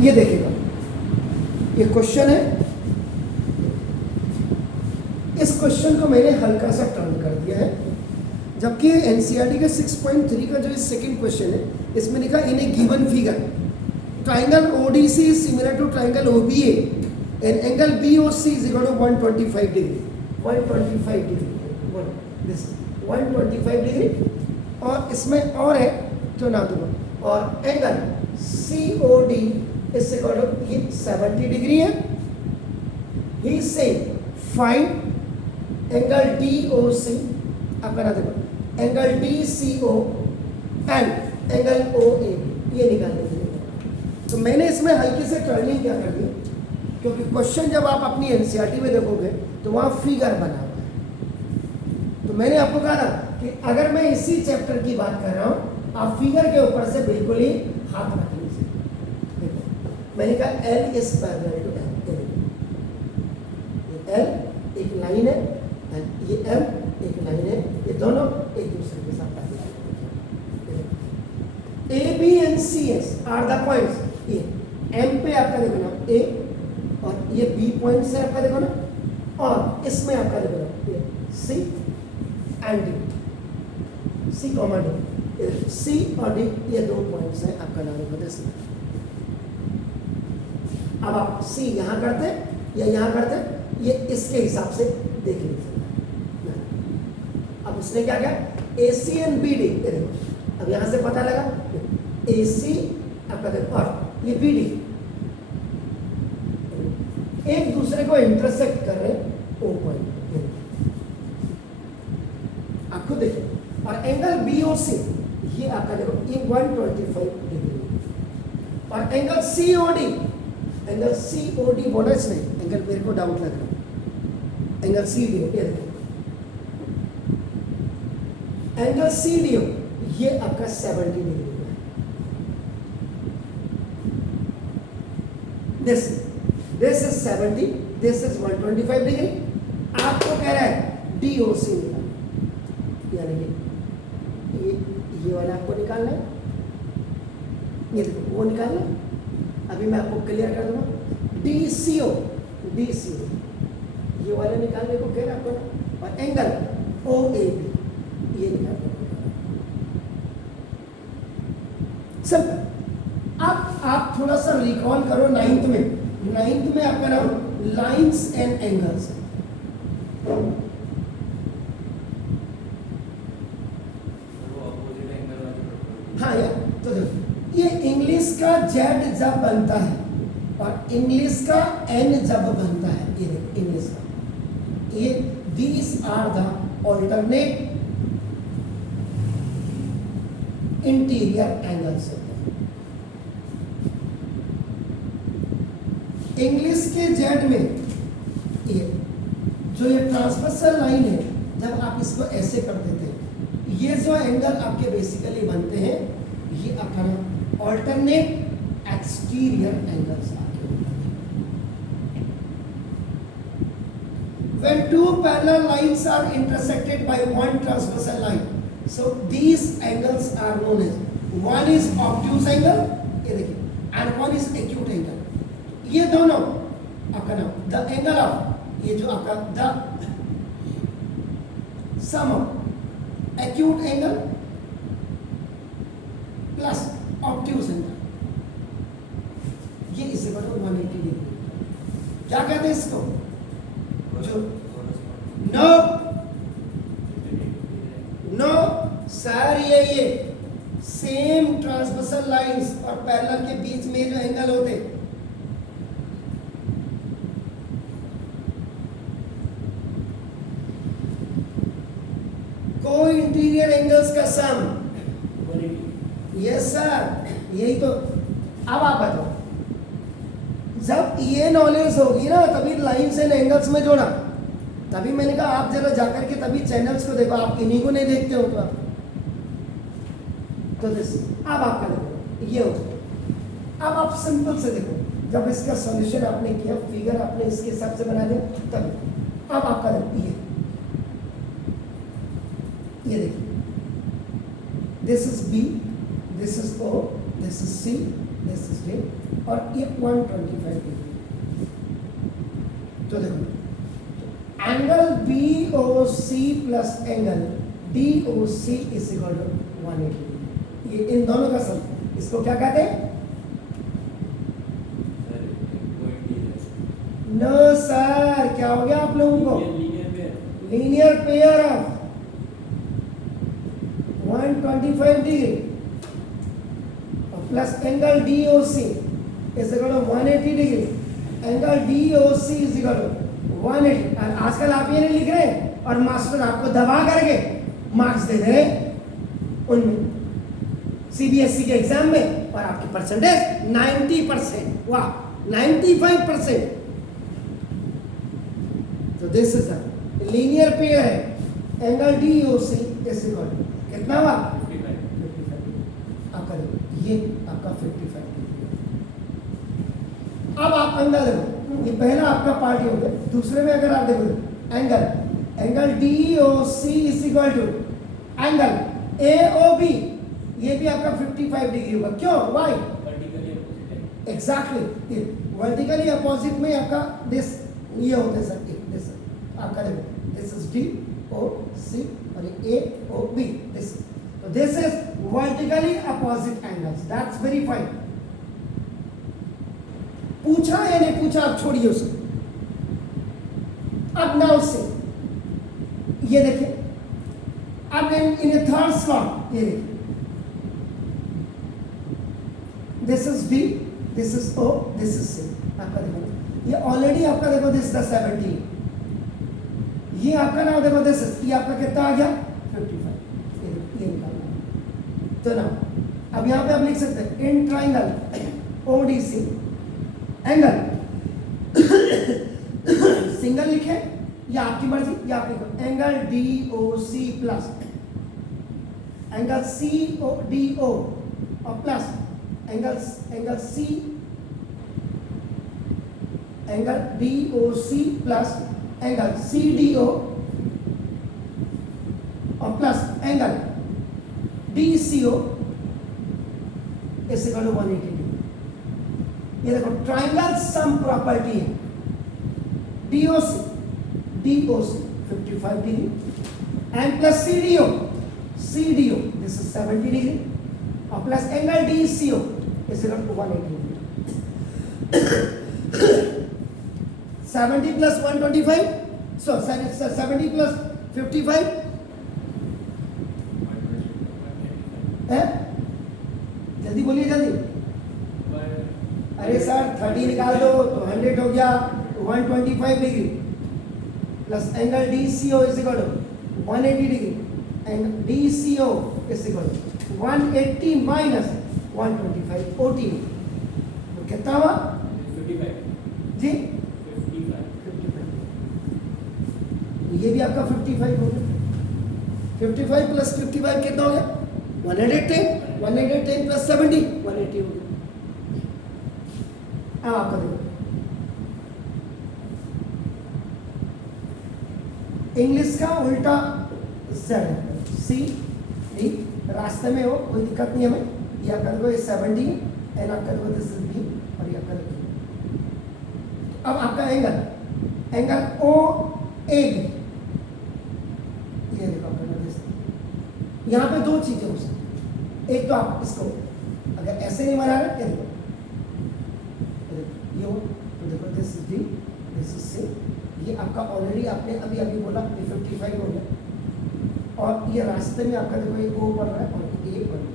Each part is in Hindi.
ये देखिएगा, ये क्वेश्चन है, इस क्वेश्चन को मैंने हल्का सा टर्न कर दिया है, जबकि एनसीईआरटी के 6.3 का जो सेकंड क्वेश्चन है इसमें लिखा in a given figure triangle ODC is similar to triangle OBA and angle BOC is equal to 125 degree, 125 degree, this 125 degree, और इसमें और है तो ना दूंगा, और angle COD is equal to ये 70 डिग्री है। ही से फाइंड एंगल DOC, आप बना देखो, angle DCO and angle OAB, ये निकालने के लिए। तो मैंने इसमें हल्की से टर्निंग क्या कर दी, क्योंकि क्वेश्चन जब आप अपनी एनसीईआरटी में देखोगे तो वहाँ फिगर बना हुआ है। तो मैंने आपको कहा ना कि अगर मैं इसी चैप्टर की बात कर रहा हूँ, आप फिगर के ऊपर से बिल्कुल ही हाथ रख लीजिए। देखो मैंने कहा L is parallel to L, L एक लाइन है और ये M एक लाइन है, ये दोनों एक दूसरे के साथ पैरेलल है। A, B and CS are the points. ये M पे आपका देखो ना A, और ये B पॉइंट से आपका देखो ना, और इसमें आपका देखो ना ये C and D, C comma D, C और D ये दो पॉइंट्स हैं आपका नाम बताए C। अब आप C यहाँ करते या यहाँ करते, ये इसके हिसाब से देख लीजिए। अब उसने क्या किया, AC एंड BD, ये देखो अब यहाँ से पता लगा AC आपका देखो और ये BD एक दूसरे को इंटरसेक्ट कर रहे O पॉइंट, आप खुद देखिए। और एंगल BOC ये आपका देखो ये 125 डिग्री, और एंगल COD, एंगल COD बोला इसने, एंगल मेरे को डाउट लग रहा है, एंगल CDO, ये देखो एंगल CDO ये आपका 70 डिग्री है। This is 70, this is 125 degree. आपको कह रहा है DOC निकालना, यानी कि ये वाला आपको निकालना है, ये देखो वो निकालना। अभी मैं आपको क्लियर कर दूंगा। DCO ये वाला निकालने को कह रहा है आपको ना, और एंगल OAB ये निकालने को। सिंपल। अब आप थोड़ा सा रिकॉल करो नाइन्थ में आपका नाम लाइंस एंड एंगल्स। हाँ यार, तो देखो ये इंग्लिश का Z जब बनता है और इंग्लिश का N जब बनता है, ये देखो इंग्लिश का ये, these are the alternate interior angles. English के Z में ये जो ये ट्रांसवर्सल लाइन है, जब आप इसको ऐसे कर देते हैं, ये जो एंगल आपके बेसिकली बनते हैं ये आपका ऑल्टरनेट एक्सटीरियर एंगल्स आपके। When two parallel lines are intersected by one transversal line, so these angles are known as, one is obtuse angle, ये देखिए, and one is acute angle। ये दोनों आपका नाम द एंगल ऑफ, ये जो आपका the sum of acute angle plus obtuse angle, ये इसे बताओ 180 डिग्री। क्या कहते हैं इसको, जो नो सर, ये सेम ट्रांसवर्सल लाइंस और पैरेलल के बीच में जो एंगल होते, को इंटीरियर एंगल्स का सम। यस सर, यही तो। अब आप बताओ, जब ये नॉलेज होगी ना तभी लाइंस एंड एंगल्स में जोड़ा, तभी मैंने कहा आप जरा जाकर के तभी चैनल्स को देखो, आप इन्हीं को नहीं देखते हो तो आप तो अब आपका देखो ये हो। अब आप सिंपल से देखो, जब इसका सॉल्यूशन आपने किया, फिगर आपने इसके हिसाब से बना दिया, तब अब आपका देखो ये देखिए, this is B, this is O, this is C, this is D, और ये 125 डिग्री। तो देखो angle BOC plus angle DOC is equal to 180 degree. ये इन दोनों का सम, इसको क्या कहते हैं? नो सर, क्या हो गया आप लोगों को? Linear pair of 125 degree plus angle DOC is equal to 180 degree. Angle DOC is equal to 180। और आजकल आप ये नहीं लिख रहे और मास्टर आपको दबा करके मार्क्स दे दे रहे उनमें CBSE के एग्जाम में, और आपकी परसेंटेज 90%, वाह 95%। तो this is a linear pair है। Angle DOC is equal to कितना हुआ? 55। आपका देखो ये आपका 55 डिग्री। अब आप एंगल देखो, ये पहला आपका पार्ट हो गया। दूसरे में अगर आप देखो angle DOC is equal to angle AOB, ये भी आपका 55 डिग्री होगा। क्यों? वाई? एग्जैक्टली वर्टिकली अपोजिट में आपका दिस ये होते सर, दिस आपका देखो दिस इज DOC और ये AOB, दिस। तो this is vertically opposite angles, that's very fine. पूछा या नहीं पूछा आप छोड़िए उसे। अब नाउ से ये देखिए, अब इन ए थर्ड स्लॉट ये देखिए, this is D, this is O, this is C। आपका देखो ये ऑलरेडी आपका देखो दिस द 70, ये आपका ना देखो दिस इज, ये आपका कितना आ गया? 55। ये निकालना। तो ना अब यहां पे आप लिख सकते हैं in triangle ODC angle single लिखे या आपकी मर्जी, या आप लिखो angle DOC plus angle CODO और plus angle DOC plus angle CDO और plus angle DCO is equal to 180 degree. ये देखो ट्राइंगल सम प्रॉपर्टी है। DOC 55 degree and plus CDO this is 70 degree और plus angle DCO is equal to 180 degree. 70 plus 125, so 70 plus 55 है? जल्दी बोलिए जल्दी। अरे सर 30 निकाल दो तो 100 हो गया, 125 degree plus angle DCO is equal to 180 degree and DCO is equal to 180 minus 125 OT। तो कितना हुआ? 55 जी, 55। ये भी आपका 55 हो गया। 55 प्लस 55 कितना हो गया? 110 प्लस 70 180 हो गया। अब आपका देखो इंग्लिश का उल्टा Z है, C D रास्ते में हो, कोई दिक्कत नहीं हमें। ये आपका देखो ये 70 एंड आपका देखो दिस इज B और ये आपका देखो। अब आपका एंगल OAB, ये देखो आपका दिस। यहाँ पे दो चीजें हो सकती, एक तो आप इसको अगर ऐसे नहीं बना रहे, ये देखो ये हो, तो देखो this is D, this is C। ये आपका ऑलरेडी आपने अभी बोला 55 हो गया, और ये रास्ते में आपका देखो ये O बन रहा है और ये बन रहा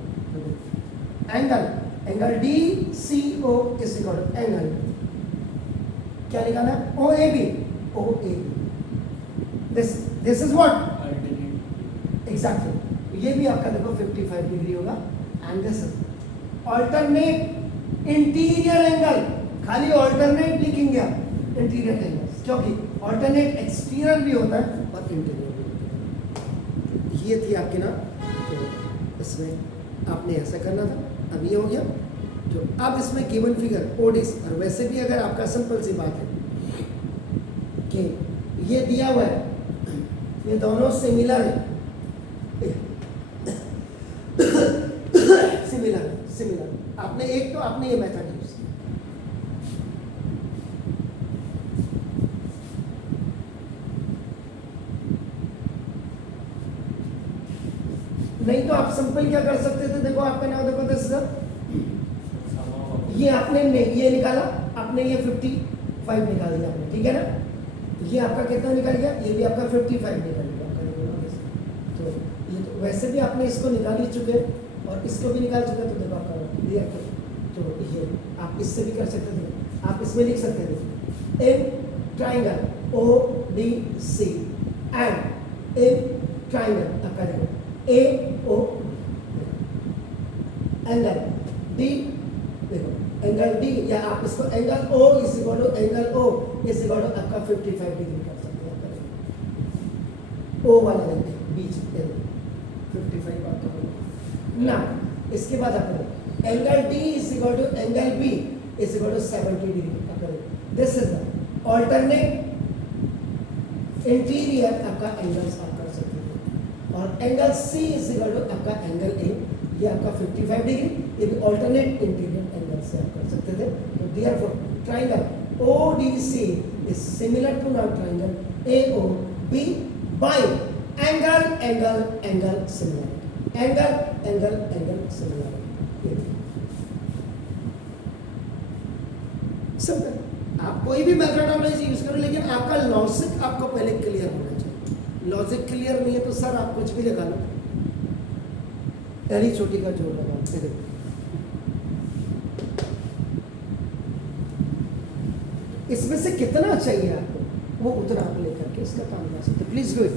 है। Angle DCO is equal to angle क्या निकालना है? OAB। This is what? Exactly. ये भी आपका देखो 55 डिग्री होगा and this is alternate interior angle. खाली ऑल्टरनेट लिखेंगे आप इंटीरियर एंगल, क्योंकि ऑल्टरनेट एक्सटीरियर भी होता है और इंटीरियर भी होता है। ये थी आपकी ना, तो इसमें आपने ऐसा करना था। अब ये हो गया। जो अब इसमें गिवन फिगर ODC, और वैसे भी अगर आपका सिंपल सी बात है कि ये दिया हुआ है, ये दोनों सिमिलर है, सिमिलर। आपने एक तो आपने ये मेथड यूज किया। नहीं तो आप सिंपल क्या कर सकते थे, देखो आपका नाम देखो दिस ये आपने ये निकाला, आपने ये 55 निकाल दिया आपने, ठीक है ना। ये आपका कितना निकल गया, ये भी आपका 55 निकल गया आपका, देखो तो ये तो वैसे भी आपने इसको निकाल ही चुके और इसको भी निकाल चुके, तो देखो आपका ये तो ये आप इससे भी कर सकते थे, आप इसमें लिख सकते थे in triangle O D C and in triangle आपका देखो ए ओ एंगल डी, देखो एंगल डी, या आप इसको angle O is equal to angle O is equal to आपका 55 डिग्री कर सकते हैं। ओ वाला लेंगे बीच 55 बात तो ना। इसके बाद आप angle D is equal to angle B is equal to 70 degree. This is the alternate interior आपका एंगल्स आप कर सकते हैं। और angle C is equal to आपका एंगल ए, ये आपका 55 डिग्री, ये भी ऑल्टरनेट इंटीरियर एंगल से आप कर सकते थे। तो therefore triangle ODC is similar to now triangle AOB by angle angle angle similar, angle angle angle similar. Simple, आप कोई भी मेथडोलॉजी यूज करो, लेकिन आपका लॉजिक आपको पहले क्लियर होना चाहिए। लॉजिक क्लियर नहीं है तो सर आप कुछ भी लगा लो, पहली छोटी का जोड़ लगा, इसमें से कितना चाहिए आपको वो उतना आप लेकर के इसका काम कर सकते। Please do it.